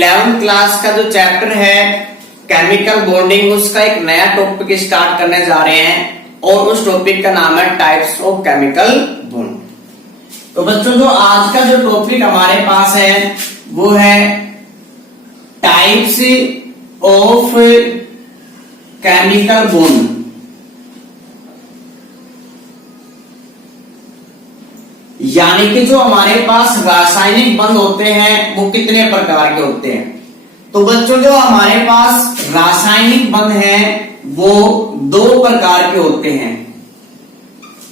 11th class का जो chapter है केमिकल बॉन्डिंग, उसका एक नया टॉपिक स्टार्ट करने जा रहे हैं और उस टॉपिक का नाम है टाइप्स ऑफ केमिकल बॉन्ड। तो बच्चों जो आज का जो टॉपिक हमारे पास है वो है टाइप्स ऑफ केमिकल बॉन्ड। यानी कि जो हमारे पास रासायनिक बंध होते हैं वो कितने प्रकार के होते हैं। तो बच्चों जो हमारे पास रासायनिक बंध हैं वो दो प्रकार के होते हैं।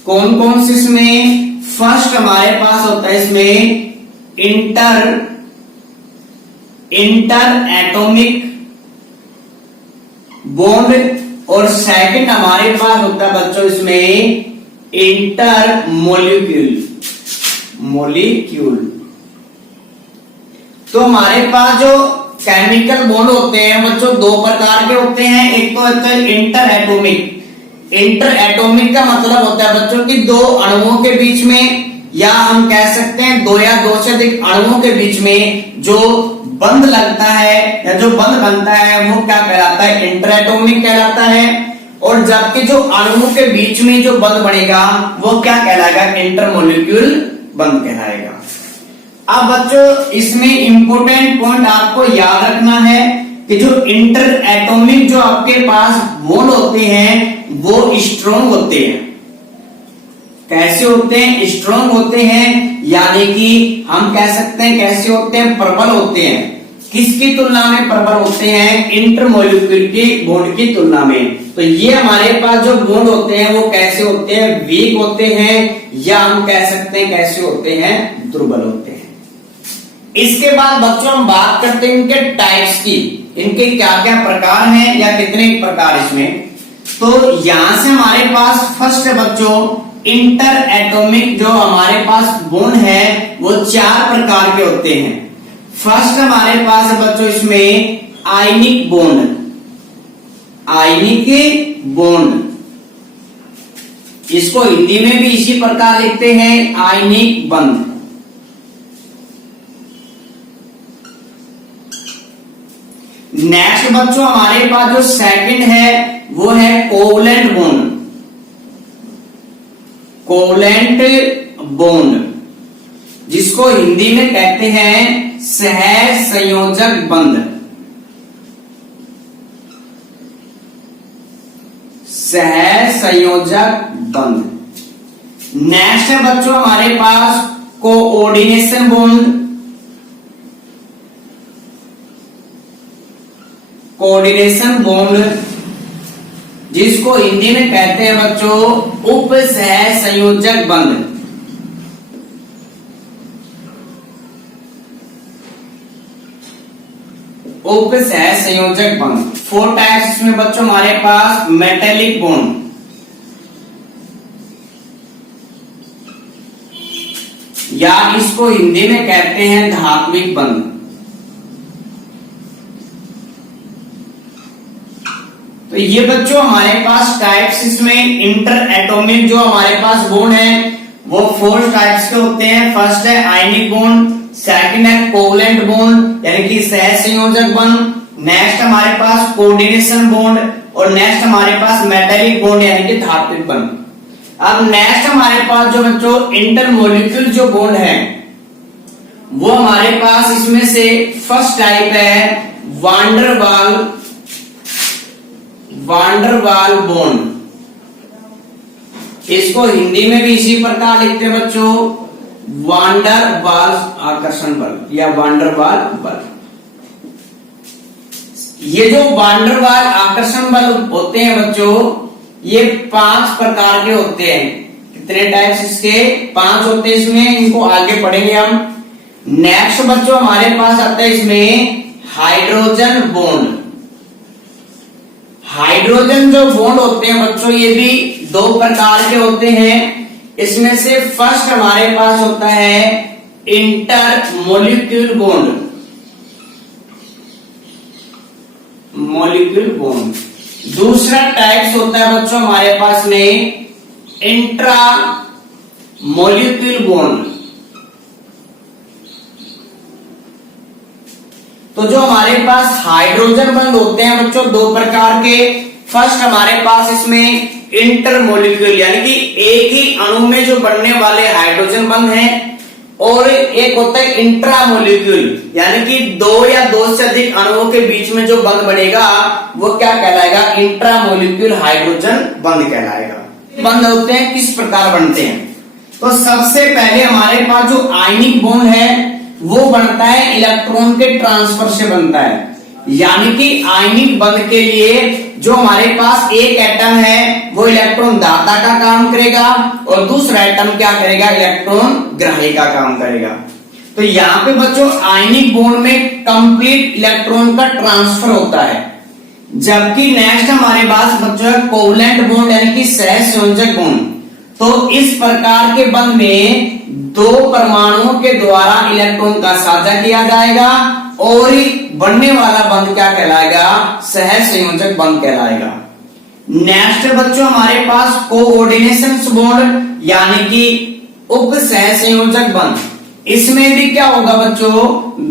कौन कौन से इसमें? फर्स्ट हमारे पास होता है इसमें इंटर एटॉमिक बॉन्ड और सेकंड हमारे पास होता है बच्चों इसमें इंटर मॉलिक्यूल। तो हमारे पास जो केमिकल बॉन्ड होते हैं बच्चों दो प्रकार के होते हैं। एक तो होता है इंटर एटॉमिक का मतलब होता है बच्चों कि दो अणुओं के बीच में, या हम कह सकते हैं दो या दो से अधिक अणुओं के बीच में जो बंध लगता है या जो बंध बनता है वो क्या कहलाता है? इंटर एटॉमिक कहलाता है। और जबकि जो अणुओं के बीच में जो बंध बनेगा वो क्या कहलाएगा? इंटरमोलिक्यूल बंध कहलाएगा। अब बच्चों इसमें इंपॉर्टेंट पॉइंट आपको याद रखना है कि जो इंटर एटॉमिक जो आपके पास बॉन्ड होते हैं वो स्ट्रॉन्ग होते हैं। कैसे होते हैं? स्ट्रॉन्ग होते हैं, यानी कि हम कह सकते हैं कैसे होते हैं? प्रबल होते हैं। किसकी तुलना में प्रबल होते हैं? इंटरमोलिक्यूल की बॉन्ड की तुलना में। तो ये हमारे पास जो बॉन्ड होते हैं वो कैसे होते हैं? वीक होते हैं, या हम कह सकते हैं कैसे होते हैं? दुर्बल होते हैं। इसके बाद बच्चों हम बात करते हैं इनके टाइप्स की, इनके क्या क्या प्रकार हैं या कितने प्रकार इसमें। तो यहां से हमारे पास फर्स्ट है बच्चों इंटर एटॉमिक जो हमारे पास बॉन्ड है वो चार प्रकार के होते हैं। फर्स्ट हमारे पास है बच्चों इसमें आयनिक बॉन्ड, इसको हिंदी में भी इसी प्रकार लिखते हैं आयनिक बंध। नेक्स्ट बच्चों हमारे पास जो सेकंड है वो है कोवलेंट बॉन्ड, जिसको हिंदी में कहते हैं सहसंयोजक बंध। नेक्स्ट है बच्चों हमारे पास कोऑर्डिनेशन बॉन्ड, जिसको हिंदी में कहते हैं बच्चों उप सहसंयोजक बंध। उप सहसंयोजक बंध। 4 टाइप्स में बच्चों हमारे पास मेटेलिक बॉन्ड, या इसको हिंदी में कहते हैं धात्विक बंध। तो ये बच्चों हमारे पास टाइप्स इसमें इंटर एटॉमिक जो हमारे पास बॉन्ड है वो 4 टाइप्स के होते हैं। फर्स्ट है आयनिक बॉन्ड, सेकंड है कोवलेंट बॉन्ड यानी कि सहसंयोजक बंध, नेक्स्ट हमारे पास कोऑर्डिनेशन बॉन्ड, और नेक्स्ट हमारे पास मेटेलिक बॉन्ड यानी कि धात्विक बंध। अब नेक्स्ट हमारे पास जो बच्चों इंटरमोलिक्यूल जो बॉन्ड है वो हमारे पास इसमें से फर्स्ट टाइप है वांडरवाल बॉन्ड। इसको हिंदी में भी इसी प्रकार लिखते हैं बच्चों वांडरवाल आकर्षण बल या वांडरवाल बल। ये जो वांडरवाल आकर्षण बल होते हैं बच्चों ये 5 प्रकार के होते हैं। कितने टाइप्स इसके? 5 होते हैं इसमें, इनको आगे पढ़ेंगे हम। नेक्स्ट बच्चों हमारे पास आता है इसमें हाइड्रोजन बॉन्ड। हाइड्रोजन जो बॉन्ड होते हैं बच्चों ये भी 2 प्रकार के होते हैं। इसमें से फर्स्ट हमारे पास होता है इंटर मॉलिक्यूल बॉन्ड। दूसरा टाइप्स होता है बच्चों हमारे पास में इंट्रा मॉलिक्यूल बॉन्ड। तो जो हमारे पास हाइड्रोजन बंध होते हैं बच्चों दो प्रकार के। फर्स्ट हमारे पास इसमें इंटरमोलिक्यूल यानी कि एक ही अणु में जो बनने वाले हाइड्रोजन बंध हैं, और एक होता है इंट्रामोलिक्यूल यानी कि दो या दो से अधिक अणुओं के बीच में जो बंध बनेगा वो क्या कहलाएगा, इंट्रामोलिक्यूल हाइड्रोजन बंध कहलाएगा। बंध होते हैं किस प्रकार बनते हैं, तो सबसे पहले हमारे पास जो आयनिक बॉन्ड है वो बनता है इलेक्ट्रॉन के ट्रांसफर से बनता है। यानी कि आयनिक बंध के लिए जो हमारे पास एक एटम है वो इलेक्ट्रॉन दाता का काम करेगा और दूसरा एटम क्या करेगा, इलेक्ट्रॉन ग्राही का काम करेगा। तो यहाँ पे बच्चों आयनिक बॉन्ड में कंप्लीट इलेक्ट्रॉन का ट्रांसफर होता है। जबकि नेक्स्ट हमारे पास बच्चों कोवलेंट बॉन्ड यानी कि सहसंयोजक बॉन्ड। तो इस प्रकार के बंध में दो परमाणुओं के द्वारा इलेक्ट्रॉन का साझा किया जाएगा और बनने वाला बंध क्या कहलाएगा, सहसंयोजक बंध कहलाएगा। नेक्स्ट बच्चों हमारे पास कोऑर्डिनेशन बॉन्ड यानी कि उप सहसंयोजक बंध। इसमें भी क्या होगा बच्चों,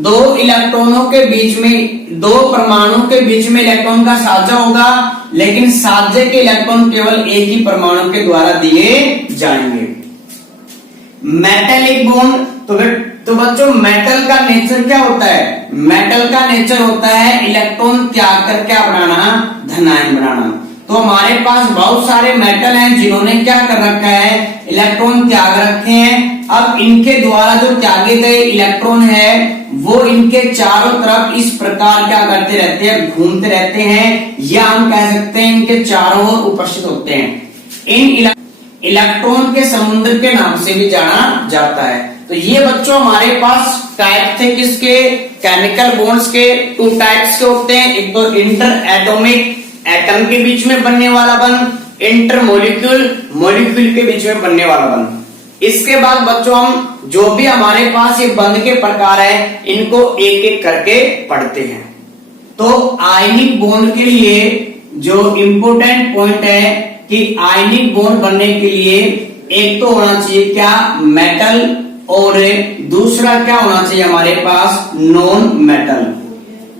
दो इलेक्ट्रॉनों के बीच में, दो परमाणुओं के बीच में इलेक्ट्रॉन का साझा होगा, लेकिन साझे के इलेक्ट्रॉन केवल एक ही परमाणु के द्वारा दिए जाएंगे। मेटेलिक बॉन्ड, तो बच्चों मेटल का नेचर क्या होता है, मेटल का नेचर होता है इलेक्ट्रॉन त्याग कर क्या बनाना, धनायन बनाना। तो हमारे पास बहुत सारे मेटल हैं जिन्होंने क्या कर रखा है, इलेक्ट्रॉन त्याग रखे हैं। अब इनके द्वारा जो त्यागे गए इलेक्ट्रॉन है वो इनके चारों तरफ इस प्रकार क्या करते रहते हैं, घूमते रहते हैं, या हम कह सकते हैं इनके चारों ओर उपस्थित होते हैं। इन इलेक्ट्रॉन के समुद्र के नाम से भी जाना जाता है। तो ये बच्चों हमारे पास टाइप थे किसके, केमिकल बॉन्ड्स के। टू टाइप्स के होते हैं, एक तो इंटर एटॉमिक एटम के बीच में बनने वाला बंध, इंटर मोलिक्यूल मोलिक्यूल के बीच में बनने वाला बंध। इसके बाद बच्चों हम जो भी हमारे पास ये बंध के प्रकार है इनको एक एक करके पढ़ते हैं। तो आयनिक बॉन्ड के लिए जो इंपोर्टेंट पॉइंट है कि आयनिक बॉन्ड बनने के लिए एक तो होना चाहिए क्या, मेटल, और दूसरा क्या होना चाहिए हमारे पास, नॉन मेटल।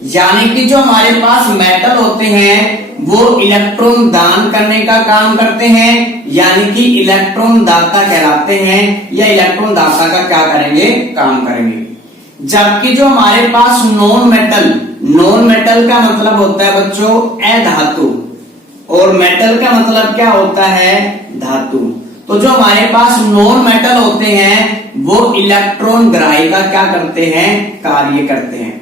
यानी कि जो हमारे पास मेटल होते हैं वो इलेक्ट्रॉन दान करने का काम करते हैं, यानी कि इलेक्ट्रॉन दाता कहलाते हैं, या इलेक्ट्रॉन दाता का क्या करेंगे, काम करेंगे। जबकि जो हमारे पास नॉन मेटल, नॉन मेटल का मतलब होता है बच्चों अधातु, और मेटल का मतलब क्या होता है, धातु। तो जो हमारे पास नॉन मेटल होते हैं वो इलेक्ट्रॉन ग्राही का क्या करते हैं, कार्य करते हैं।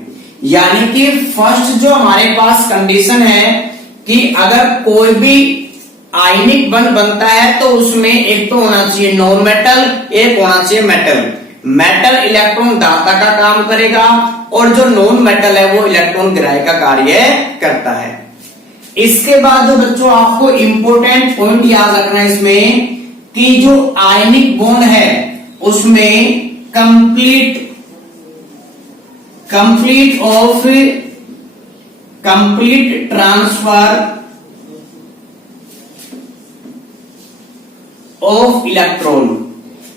यानी कि फर्स्ट जो हमारे पास कंडीशन है कि अगर कोई भी आयनिक बंध बनता है तो उसमें एक तो होना चाहिए नॉन मेटल, एक होना चाहिए मेटल। मेटल इलेक्ट्रॉन दाता का काम करेगा और जो नॉन मेटल है वो इलेक्ट्रॉन ग्राही का कार्य करता है। इसके बाद जो बच्चों आपको इंपोर्टेंट पॉइंट याद रखना है इसमें कि जो आयनिक बॉन्ड है उसमें कंप्लीट ट्रांसफर ऑफ इलेक्ट्रॉन।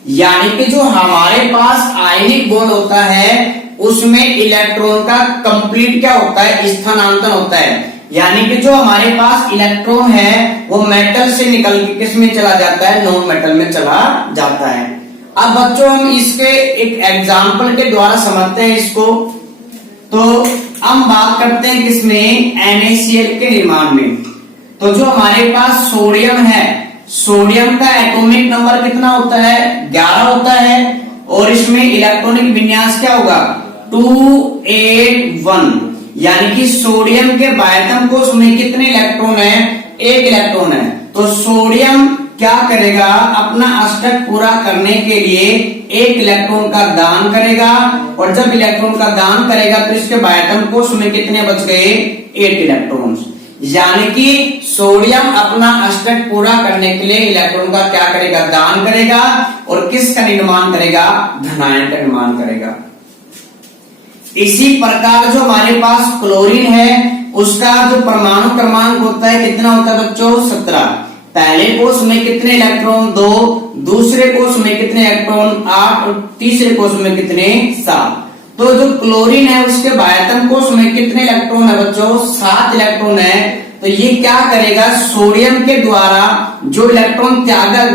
यानी कि जो हमारे पास आयनिक बॉन्ड होता है उसमें इलेक्ट्रॉन का कंप्लीट क्या होता है, स्थानांतरण होता है। यानी कि जो हमारे पास इलेक्ट्रॉन है वो मेटल से निकल के किस में चला जाता है, नॉन मेटल में चला जाता है। अब बच्चों हम इसके एक एग्जाम्पल के द्वारा समझते हैं इसको। तो हम बात करते हैं किसमें, NaCl के निर्माण में। तो जो हमारे पास सोडियम है, सोडियम का एटॉमिक नंबर कितना होता है, 11 होता है, और इसमें इलेक्ट्रॉनिक विन्यास क्या होगा, 281। यानी कि सोडियम के बायतम कोश में कितने इलेक्ट्रॉन है, 1 इलेक्ट्रॉन है। तो सोडियम क्या करेगा, अपना अष्टक पूरा करने के लिए 1 इलेक्ट्रॉन का दान करेगा, और जब इलेक्ट्रॉन का दान करेगा तो इसके बायतम कोश में कितने बच गए, 8 इलेक्ट्रॉन्स। यानी कि सोडियम अपना अष्टक पूरा करने के लिए इलेक्ट्रॉन का क्या करेगा, दान करेगा, और किसका निर्माण करेगा, धनायन का निर्माण करेगा। इसी प्रकार जो हमारे पास क्लोरीन है उसका जो परमाणु क्रमांक होता है कितना होता है बच्चों, 17। पहले कोश में कितने इलेक्ट्रॉन, 2, दूसरे कोश में कितने इलेक्ट्रॉन, 8, और तीसरे कोश में कितने, 7। तो जो क्लोरीन है उसके बाह्यतम कोश में कितने इलेक्ट्रॉन है बच्चों? 7 इलेक्ट्रॉन है। तो ये क्या करेगा? सोडियम के द्वारा जो इलेक्ट्रॉन त्यागा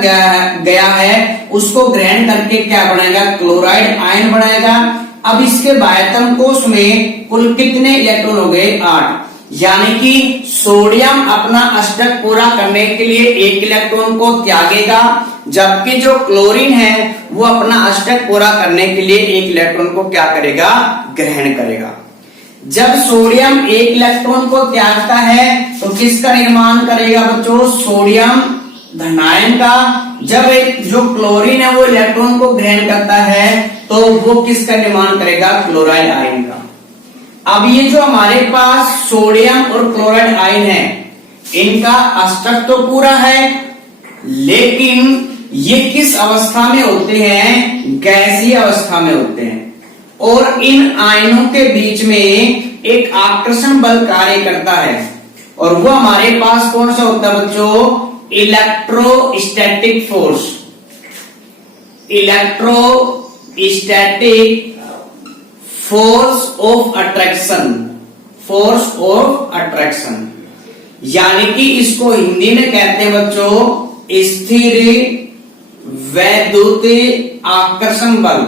गया है उसको ग्रहण करके क्या बनाएगा? क्लोराइड आयन बनाएगा। अब इसके बाह्यतम कोश में कुल कितने इलेक्ट्रॉन हो गए? 8। यानी कि सोडियम अपना अष्टक पूरा करने के लिए 1 इलेक्ट्रॉन को त्यागेगा, जबकि जो क्लोरीन है वो अपना अष्टक पूरा करने के लिए 1 इलेक्ट्रॉन को क्या करेगा? ग्रहण करेगा। जब सोडियम 1 इलेक्ट्रॉन को त्यागता है तो किसका निर्माण करेगा बच्चों? सोडियम धनायन का। जब एक जो क्लोरीन है वो इलेक्ट्रॉन को ग्रहण करता है तो वो किसका निर्माण करेगा? क्लोराइड आयन का। अब ये जो हमारे पास सोडियम और क्लोराइड आयन है इनका अष्टक तो पूरा है, लेकिन ये किस अवस्था में होते हैं? गैसीय अवस्था में होते हैं। और इन आयनों के बीच में एक आकर्षण बल कार्य करता है, और वो हमारे पास कौन सा होता है बच्चों? Electrostatic force. Electrostatic force of attraction. Force of attraction यानी कि इसको हिंदी में कहते हैं बच्चों स्थिर वैद्युत आकर्षण बल।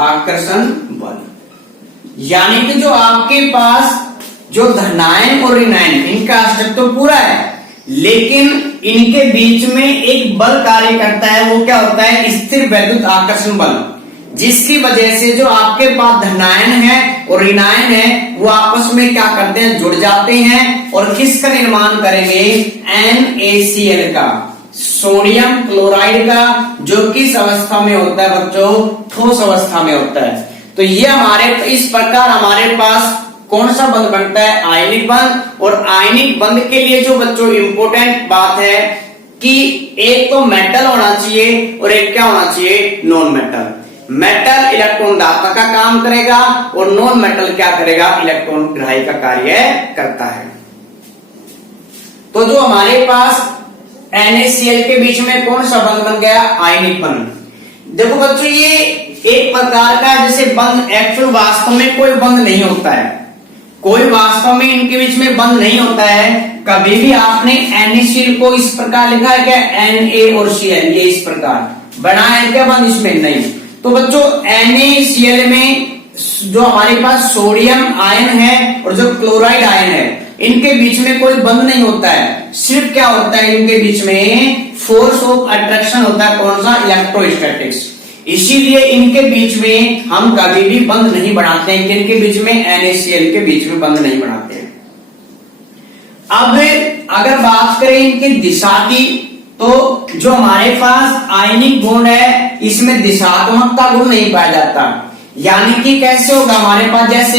आकर्षण बल यानी कि जो आपके पास जो धनायन और ऋणायन इनका अष्टक तो पूरा है, लेकिन इनके बीच में एक बल कार्य करता है। वो क्या होता है? स्थिर वैद्युत आकर्षण बल, जिसकी वजह से जो आपके पास धनायन है और ऋणायन है वो आपस में क्या करते हैं? जुड़ जाते हैं और किसका निर्माण करेंगे? NaCl का, सोडियम क्लोराइड का, जो किस अवस्था में होता है बच्चों? ठोस अवस्था में होता है। तो ये इस प्रकार हमारे पास कौन सा बंध बनता है? आयनिक बंध। और आयनिक बंध के लिए जो बच्चों इंपोर्टेंट बात है कि एक तो मेटल होना चाहिए और एक क्या होना चाहिए? Non metal. मेटल इलेक्ट्रॉन दाता का काम करेगा और नॉन मेटल क्या करेगा? इलेक्ट्रॉन ग्राही का कार्य करता है। तो जो हमारे पास NaCl के बीच में कौन सा बंध बन गया? आयनिक बंध। देखो बच्चों ये एक प्रकार का जैसे बंध एक्चुअल वास्तव में कोई बंध नहीं होता है, कोई वास्तव में इनके बीच में बंध नहीं होता है। कभी भी आपने NaCl को इस प्रकार लिखा है क्या? Na और Cl ये इस प्रकार बना है क्या बंध? इसमें नहीं। तो बच्चों NaCl में जो हमारे पास सोडियम आयन है और जो क्लोराइड आयन है इनके बीच में कोई बंध नहीं होता है। सिर्फ क्या होता है? इनके बीच में फोर्स ऑफ अट्रैक्शन होता है। कौन सा? इलेक्ट्रोस्टैटिक्स। इसीलिए इनके बीच में हम कभी भी बंध नहीं बनाते हैं। किनके बीच में? NaCl के बीच में बंध नहीं बनाते हैं। अब अगर बात करें इनकी दिशा की, तो जो हमारे पास आयनिक बॉन्ड है इसमें दिशात्मक का गुण नहीं पाया जाता। यानी कि कैसे होगा? हमारे पास जैसे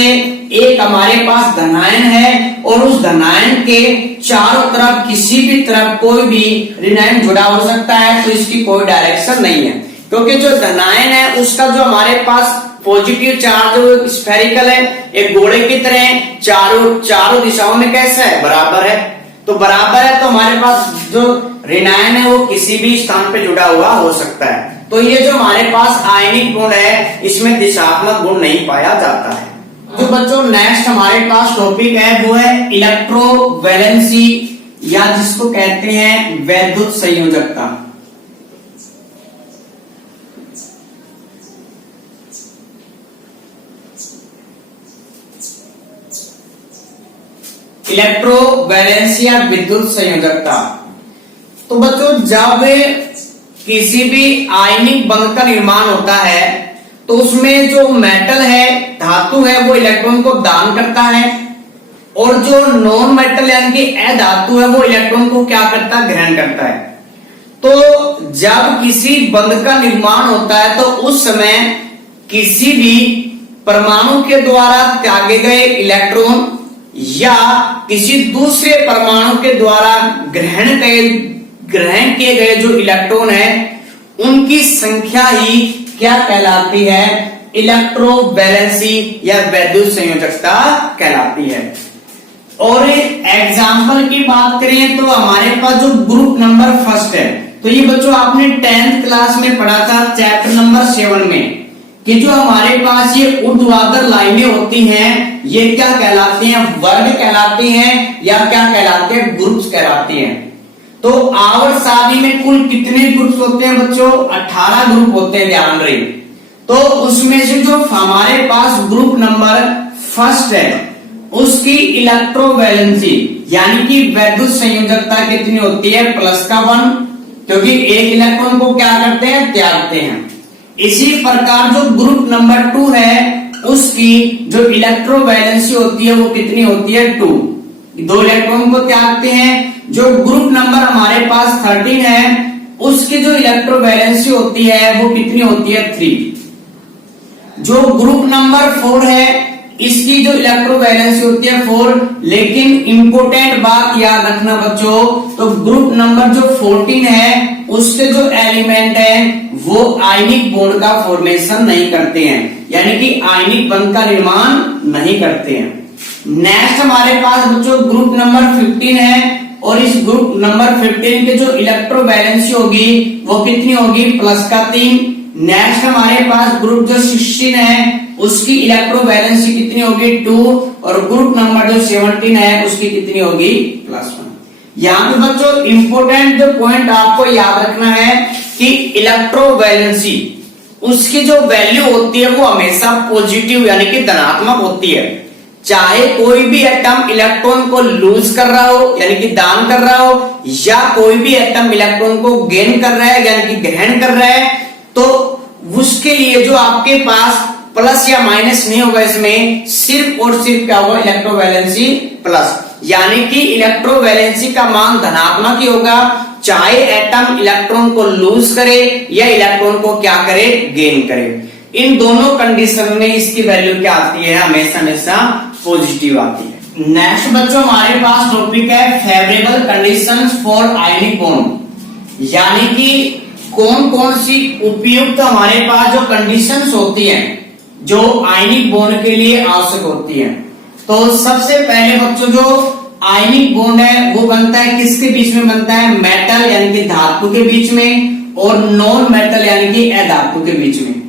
एक हमारे पास धनायन है और उस धनायन के चारों तरफ किसी भी तरफ कोई भी ऋणायन जुड़ा हो सकता है, तो इसकी कोई डायरेक्शन नहीं है, क्योंकि जो धनायन है उसका जो हमारे पास पॉजिटिव चार्ज स्फेरिकल है, एक गोले की तरह चारों दिशाओं में कैसा है? बराबर है। तो बराबर है तो हमारे पास जो ऋणायन है वो किसी भी स्थान पे जुड़ा हुआ हो सकता है। तो ये जो हमारे पास आयनिक गुण है इसमें दिशात्मक गुण नहीं पाया जाता है। जो बच्चों नेक्स्ट हमारे पास टॉपिक है वो है इलेक्ट्रोवैलेंसी, या जिसको कहते हैं वैद्युत संयोजकता। इलेक्ट्रोवैलेंसी या विद्युत संयोजकता। तो बच्चों जब किसी भी आयनिक बंध का निर्माण होता है तो उसमें जो मेटल है, धातु है, वो इलेक्ट्रॉन को दान करता है, और जो नॉन मेटल यानी कि अधातु है वो इलेक्ट्रॉन को क्या करता है? ग्रहण करता है। तो जब किसी बंध का निर्माण होता है तो उस समय किसी भी परमाणु के द्वारा त्यागे गए इलेक्ट्रॉन या किसी दूसरे परमाणु के द्वारा ग्रहण किए गए जो इलेक्ट्रॉन है उनकी संख्या ही क्या कहलाती है? इलेक्ट्रोवैलेंसी या वैद्युत संयोजकता कहलाती है। और एग्जाम्पल की बात करें तो हमारे पास जो ग्रुप नंबर फर्स्ट है, तो ये बच्चों आपने 10th क्लास में पढ़ा था चैप्टर नंबर 7 में कि जो हमारे पास ये ऊर्ध्वाधर लाइनें होती हैं, ये क्या कहलाती हैं? वर्ग कहलाती हैं या क्या कहलाते हैं? ग्रुप्स कहलाती हैं। तो आवर्त सारणी में कुल कितने ग्रुप्स होते हैं बच्चों? 18 ग्रुप होते हैं, ध्यान रहे। तो उसमें से जो हमारे पास ग्रुप नंबर फर्स्ट है उसकी इलेक्ट्रोवैलेंसी यानी कि वैद्युत संयोजकता कितनी होती है? प्लस का 1, क्योंकि एक इलेक्ट्रॉन को क्या करते हैं? त्यागते हैं। इसी प्रकार जो ग्रुप नंबर 2 है उसकी जो इलेक्ट्रोवैलेंसी होती है वो कितनी होती है? 2, 2 इलेक्ट्रॉन को त्यागते हैं। जो ग्रुप नंबर हमारे पास 13 है उसकी जो इलेक्ट्रोवैलेंसी होती है वो कितनी होती है? 3। जो ग्रुप नंबर 4 है इसकी जो इलेक्ट्रोवैलेंसी होती है 4, लेकिन इंपॉर्टेंट बात याद रखना बच्चों, तो ग्रुप नंबर जो 14 है उसके जो एलिमेंट है वो आयनिक बॉन्ड का फॉर्मेशन नहीं करते हैं, यानी कि आयनिक बंध का निर्माण नहीं करते हैं। नेक्स्ट हमारे पास बच्चों ग्रुप नंबर 15 है और इस ग्रुप नंबर 15 के जो इलेक्ट्रोवैलेंसी होगी वो कितनी होगी? प्लस का 3। नेक्स्ट हमारे पास ग्रुप जो 16 है उसकी इलेक्ट्रोवैलेंसी कितनी होगी? 2, और ग्रुप नंबर जो 17 है उसकी कितनी होगी? प्लस 1। यहाँ पे बच्चों इंपोर्टेंट जो पॉइंट आपको याद रखना है कि इलेक्ट्रोवैलेंसी उसकी जो वैल्यू होती है वो हमेशा पॉजिटिव यानी कि धनात्मक होती है। चाहे कोई भी एटम इलेक्ट्रॉन को लूज कर रहा हो यानी कि दान कर रहा हो, या कोई भी एटम इलेक्ट्रॉन को गेन कर रहा है यानी कि ग्रहण कर रहा है, तो उसके लिए जो आपके पास प्लस या माइनस नहीं होगा, इसमें सिर्फ और सिर्फ क्या होगा? इलेक्ट्रोवैलेंसी प्लस, यानी कि इलेक्ट्रोवैलेंसी का मान धनात्मक ही होगा, चाहे एटम इलेक्ट्रॉन को लूज करे या इलेक्ट्रॉन को क्या करे? गेन करे। इन दोनों कंडीशन में इसकी वैल्यू क्या आती है? हमेशा हमेशा पॉजिटिव आती है। नेक्स्ट बच्चों हमारे पास टॉपिक है favourable conditions for ionic bond, यानी कि कौन कौन सी उपयुक्त हमारे पास जो कंडीशंस होती हैं जो आयनिक बॉन्ड के लिए आवश्यक होती हैं। तो सबसे पहले बच्चों जो आयनिक बॉन्ड है वो बनता है किसके बीच में बनता है? मेटल यानी कि धातु के बीच में और नॉन मेटल यानी कि अधातु के बीच में।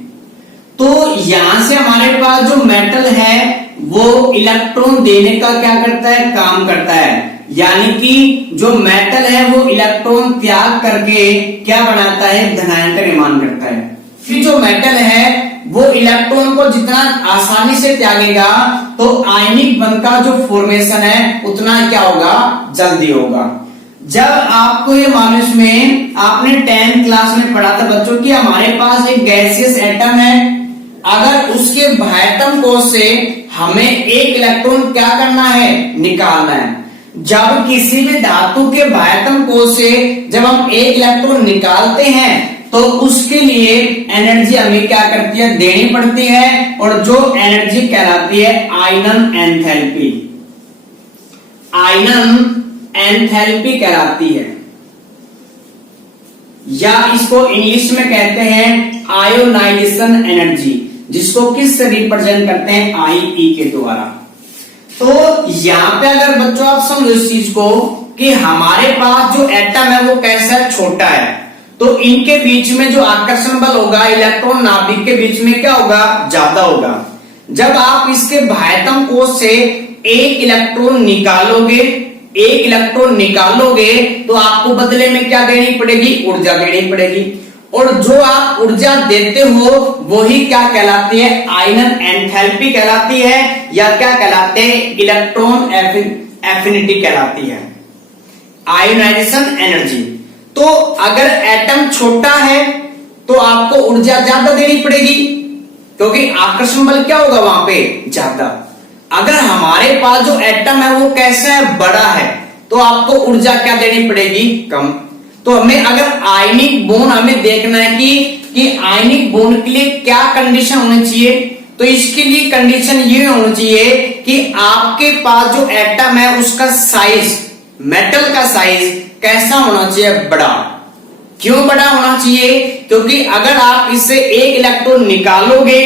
तो यहां से हमारे पास जो मेटल है वो इलेक्ट्रॉन देने का क्या करता है? काम करता है, यानी कि जो मेटल है वो इलेक्ट्रॉन त्याग करके क्या बनाता है? धनायन का निर्माण करता है। फिर जो मेटल है वो इलेक्ट्रॉन को जितना आसानी से त्यागेगा तो आयनिक बंध का जो फॉर्मेशन है उतना क्या होगा? जल्दी होगा। जब आपको ये मालूम में आपने 10th क्लास में पढ़ा था बच्चों कि हमारे पास एक गैसियस एटम है, अगर उसके बाह्यतम कोश से हमें एक इलेक्ट्रॉन क्या करना है? निकालना है। जब किसी भी धातु के बाह्यतम कोश से जब हम एक इलेक्ट्रॉन निकालते हैं तो उसके लिए एनर्जी हमें क्या करती है? देनी पड़ती है, और जो एनर्जी कहलाती है आयनन एंथैल्पी। आयनन एंथैल्पी कहलाती है, या इसको इंग्लिश में कहते हैं आयोनाइजेशन एनर्जी, जिसको किससे रिप्रेजेंट करते हैं? IE के द्वारा। तो यहां पे अगर बच्चों आप समझो इस चीज को कि हमारे पास जो एटम है वो कैसा है? छोटा है, तो इनके बीच में जो आकर्षण बल होगा इलेक्ट्रॉन नाभिक के बीच में क्या होगा? ज्यादा होगा। जब आप इसके बाह्यतम कोश से एक इलेक्ट्रॉन निकालोगे तो आपको बदले में क्या देनी पड़ेगी? ऊर्जा देनी पड़ेगी, और जो आप ऊर्जा देते हो वही क्या कहलाती है? आयनन एंथैल्पी कहलाती है, या क्या कहलाते हैं? इलेक्ट्रॉन एफिनिटी कहलाती है, आयोनाइजेशन एनर्जी। तो अगर एटम छोटा है तो आपको ऊर्जा ज्यादा देनी पड़ेगी, क्योंकि आकर्षण बल क्या होगा वहां पे? ज्यादा। अगर हमारे पास जो एटम है वो कैसा है? बड़ा है, तो आपको ऊर्जा क्या देनी पड़ेगी? कम। तो हमें अगर आयनिक बॉन्ड हमें देखना है कि आयनिक बॉन्ड के लिए क्या कंडीशन होनी चाहिए, तो इसके लिए कंडीशन ये होनी चाहिए कि आपके पास जो एटम है उसका साइज, मेटल का साइज कैसा होना चाहिए? बड़ा। क्यों बड़ा होना चाहिए? क्योंकि अगर आप इससे एक इलेक्ट्रॉन निकालोगे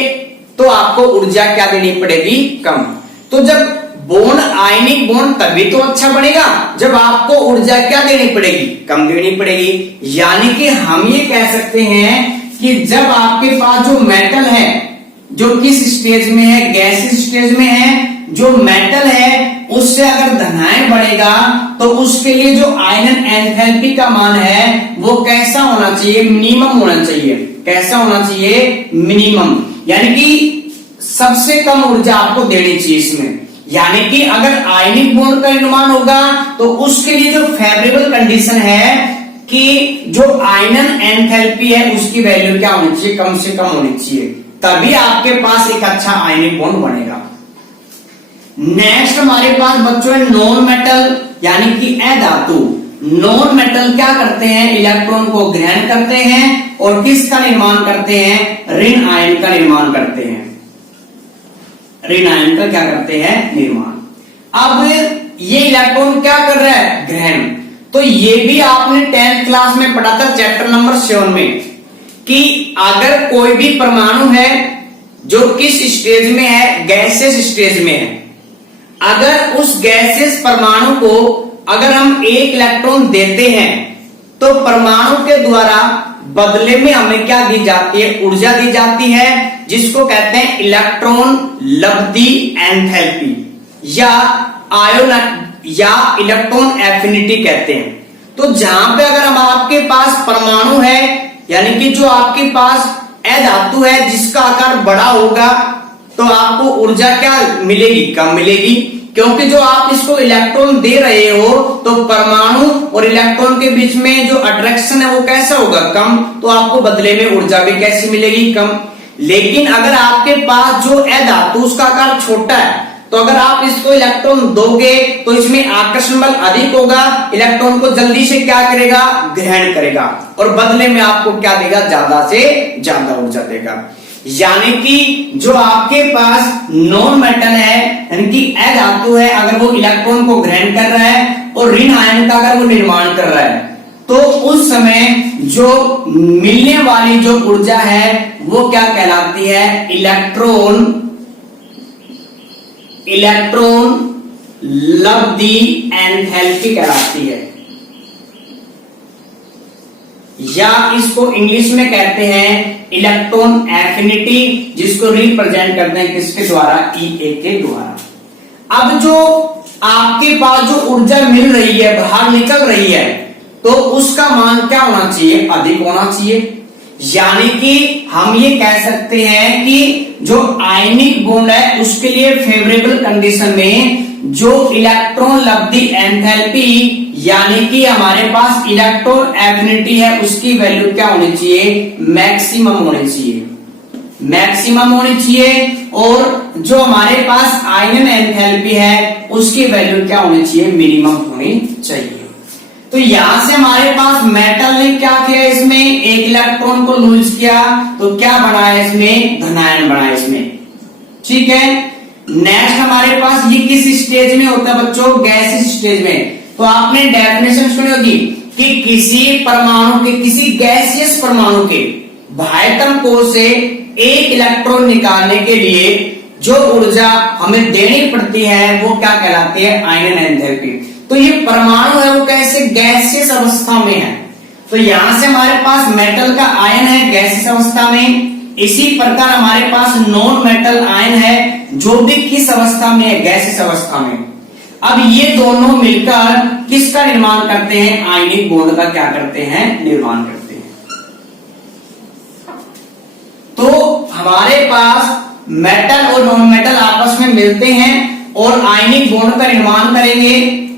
तो आपको ऊर्जा क्या देनी पड़ेगी? कम। तो जब बॉन्ड आयनिक बॉन्ड तभी तो अच्छा बनेगा जब आपको ऊर्जा क्या देनी पड़ेगी? कम देनी पड़ेगी। यानी कि हम ये कह सकते हैं कि जब आपके पास जो मेटल है जो किस स्टेज में है, गैसियस स्टेज में है। जो मेटल है उससे अगर धनायन बढ़ेगा तो उसके लिए जो आयनन एंथैल्पी का मान है वो कैसा होना चाहिए, मिनिमम होना चाहिए। कैसा होना चाहिए, मिनिमम, यानी कि सबसे कम ऊर्जा आपको देनी चाहिए इसमें। यानी कि अगर आयनिक बॉन्ड का निर्माण होगा तो उसके लिए जो फेवरेबल कंडीशन है कि जो आयनन एंथैल्पी है उसकी वैल्यू क्या होनी चाहिए, कम से कम होनी चाहिए, तभी आपके पास एक अच्छा आयनिक बॉन्ड बनेगा। नेक्स्ट हमारे पास बच्चों है नॉन मेटल, यानी कि अधातु। नॉन मेटल क्या करते हैं, इलेक्ट्रॉन को ग्रहण करते हैं और किसका निर्माण करते हैं, ऋण आयन का निर्माण करते हैं। ऋण आयन का क्या करते हैं, निर्माण। अब ये इलेक्ट्रॉन क्या कर रहा है, ग्रहण। तो ये भी आपने 10th क्लास में पढ़ा था चैप्टर नंबर 7 में कि अगर कोई भी परमाणु है जो किस स्टेज में है, गैसियस स्टेज में है, अगर उस गैसियस परमाणु को अगर हम एक इलेक्ट्रॉन देते हैं तो परमाणु के द्वारा बदले में हमें क्या दी जाती है, ऊर्जा दी जाती है, जिसको कहते हैं इलेक्ट्रॉन लब्धि एंथैल्पी या आयोन या इलेक्ट्रॉन एफिनिटी कहते हैं। तो जहां पे अगर हम आपके पास परमाणु है, यानी कि जो आपके पास अधातु है जिसका आकार बड़ा होगा, तो आपको ऊर्जा क्या मिलेगी, कम मिलेगी, क्योंकि जो आप इसको इलेक्ट्रॉन दे रहे हो तो परमाणु और इलेक्ट्रॉन के बीच में जो अट्रैक्शन है वो कैसा होगा, कम, तो आपको बदले में ऊर्जा भी कैसी मिलेगी, कम। लेकिन अगर आपके पास जो अधातु उसका आकार छोटा है तो अगर आप इसको इलेक्ट्रॉन दोगे तो इसमें आकर्षण बल अधिक होगा, इलेक्ट्रॉन को जल्दी से क्या करेगा, ग्रहण करेगा और बदले में आपको क्या देगा, ज्यादा से ज्यादा ऊर्जा देगा। यानी कि जो आपके पास नॉन मेटल है, यानी कि अधातु है, अगर वो इलेक्ट्रॉन को ग्रहण कर रहा है और ऋण आयन का अगर वो निर्माण कर रहा है, तो उस समय जो मिलने वाली जो ऊर्जा है वो क्या कहलाती है, इलेक्ट्रॉन लब्धि एंथैल्पी कहलाती है, या इसको इंग्लिश में कहते हैं इलेक्ट्रॉन एफिनिटी, जिसको रिप्रेजेंट करते हैं किसके द्वारा, EA के द्वारा। अब जो आपके पास जो ऊर्जा मिल रही है, बाहर निकल रही है, तो उसका मान क्या होना चाहिए, अधिक होना चाहिए। यानी कि हम ये कह सकते हैं कि जो आयनिक बॉन्ड है उसके लिए फेवरेबल कंडीशन में जो इलेक्ट्रॉन लब्धि एंथैल्पी यानी कि हमारे पास इलेक्ट्रॉन एफिनिटी है उसकी वैल्यू क्या होनी चाहिए, मैक्सिमम होनी चाहिए, मैक्सिमम होनी चाहिए। और जो हमारे पास आयनन एंथैल्पी है उसकी वैल्यू क्या होनी चाहिए, मिनिमम होनी चाहिए। तो यहां से हमारे पास मेटल ने क्या किया, इसमें एक इलेक्ट्रॉन को लूज किया तो क्या बना है, इसमें धनायन बना है इसमें, ठीक है। नेक्स्ट हमारे पास ये किस स्टेज में होता है बच्चों, गैसियस स्टेज में। तो आपने डेफिनेशन सुनी होगी कि किसी परमाणु के, किसी गैसियस परमाणु के बाह्यतम कोर से एक इलेक्ट्रॉन निकालने के लिए जो ऊर्जा हमें देनी पड़ती है वो क्या कहलाती है, आयनन एंथैल्पी। तो ये परमाणु है वो कैसे, गैसियस अवस्था में है। तो यहां से हमारे पास मेटल का आयन है गैसियस अवस्था में, इसी प्रकार हमारे पास नॉन मेटल आयन है जो भी किस अवस्था में है, गैसियस अवस्था में। अब ये दोनों मिलकर किसका निर्माण करते हैं, आयनिक बॉन्ड का क्या करते हैं, निर्माण करते हैं। तो हमारे पास मेटल और नॉन मेटल आपस में मिलते हैं और आयनिक बॉन्ड का निर्माण करेंगे,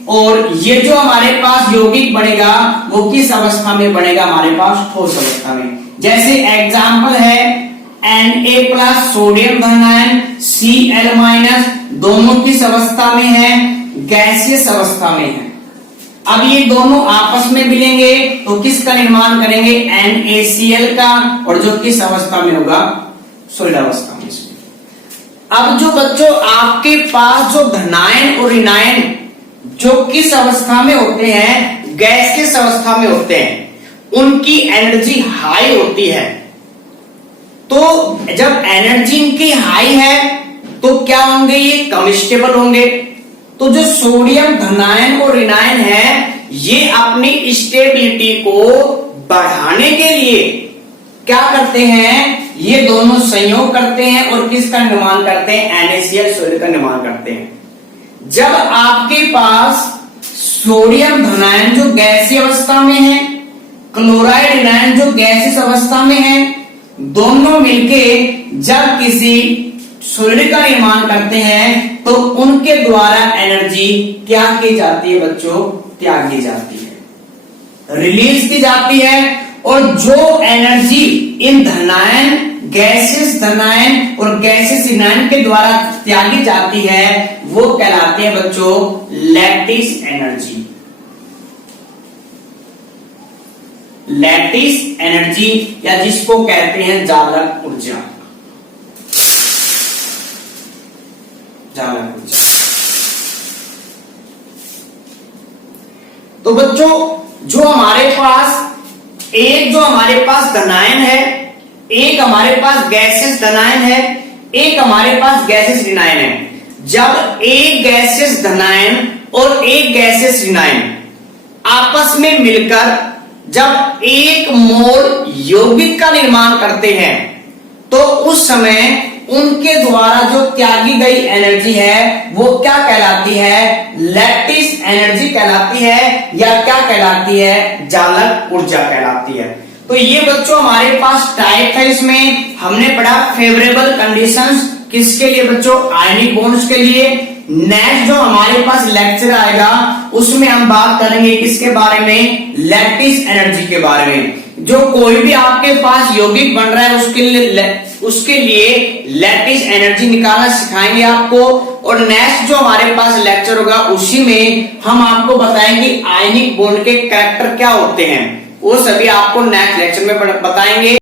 और ये जो हमारे पास यौगिक बनेगा वो किस अवस्था में बनेगा, हमारे पास ठोस अवस्था में। जैसे एग्जाम्पल है Na+ सोडियम धनायन, Cl- दोनों किस अवस्था में है, गैसियस अवस्था में है। अब ये दोनों आपस में मिलेंगे तो किसका निर्माण करेंगे, NaCl का, और जो किस अवस्था में होगा, सॉलिड अवस्था में। अब जो बच्चों आपके पास जो धनायन और ऋणायन जो किस अवस्था में होते हैं, गैसियस अवस्था में होते हैं, उनकी एनर्जी हाई होती है। तो जब एनर्जी इनकी हाई है तो क्या होंगे, ये कमिस्टेबल होंगे। तो जो सोडियम धनायन और ऋणायन है ये अपनी स्टेबिलिटी को बढ़ाने के लिए क्या करते हैं, ये दोनों संयोग करते हैं और किसका निर्माण करते हैं? NaCl सॉलिड का निर्माण करते हैं। जब आपके पास सोडियम धनायन जो गैसीय अवस्था में है, क्लोराइड एनायन जो गैसीय अवस्था में है, दोनों मिलके जब किसी सॉलिड का निर्माण करते हैं तो उनके द्वारा एनर्जी क्या की जाती है बच्चों? त्यागी जाती है, रिलीज की जाती है। और जो एनर्जी इन धनायन, गैसेस धनायन और गैसेस एनायन के द्वारा त्यागी जाती है वो कहलाती है बच्चों लैटिस एनर्जी। लैटिस एनर्जी या जिसको कहते हैं जालक ऊर्जा। जालक ऊर्जा। तो बच्चों जो हमारे पास धनायन है, एक हमारे पास गैसेस धनायन है, एक हमारे पास गैसेस ऋणायन है। जब एक गैसेस धनायन और एक गैसेस ऋणायन आपस में मिलकर जब एक मोल यौगिक का निर्माण करते हैं तो उस समय उनके द्वारा जो त्यागी गई एनर्जी है वो क्या कहलाती है? लैटिस एनर्जी कहलाती है या क्या कहलाती है? जालक ऊर्जा कहलाती है। तो ये बच्चों हमारे पास टाइप है। इसमें हमने पढ़ा फेवरेबल कंडीशंस किसके लिए बच्चों? आयनिक बॉन्ड्स के लिए। नेक्स्ट जो हमारे पास लेक्चर आएगा उसमें हम बात करेंगे किसके बारे में? लैटिस एनर्जी के बारे में। जो कोई भी आपके पास यौगिक बन रहा है उसके लिए लैटिस एनर्जी निकालना सिखाएंगे आपको। और नेक्स्ट जो हमारे पास लेक्चर होगा उसी में हम आपको बताएंगे आयनिक बॉन्ड के कैरेक्टर क्या होते हैं, वो सभी आपको नेक्स्ट लेक्चर में बताएंगे।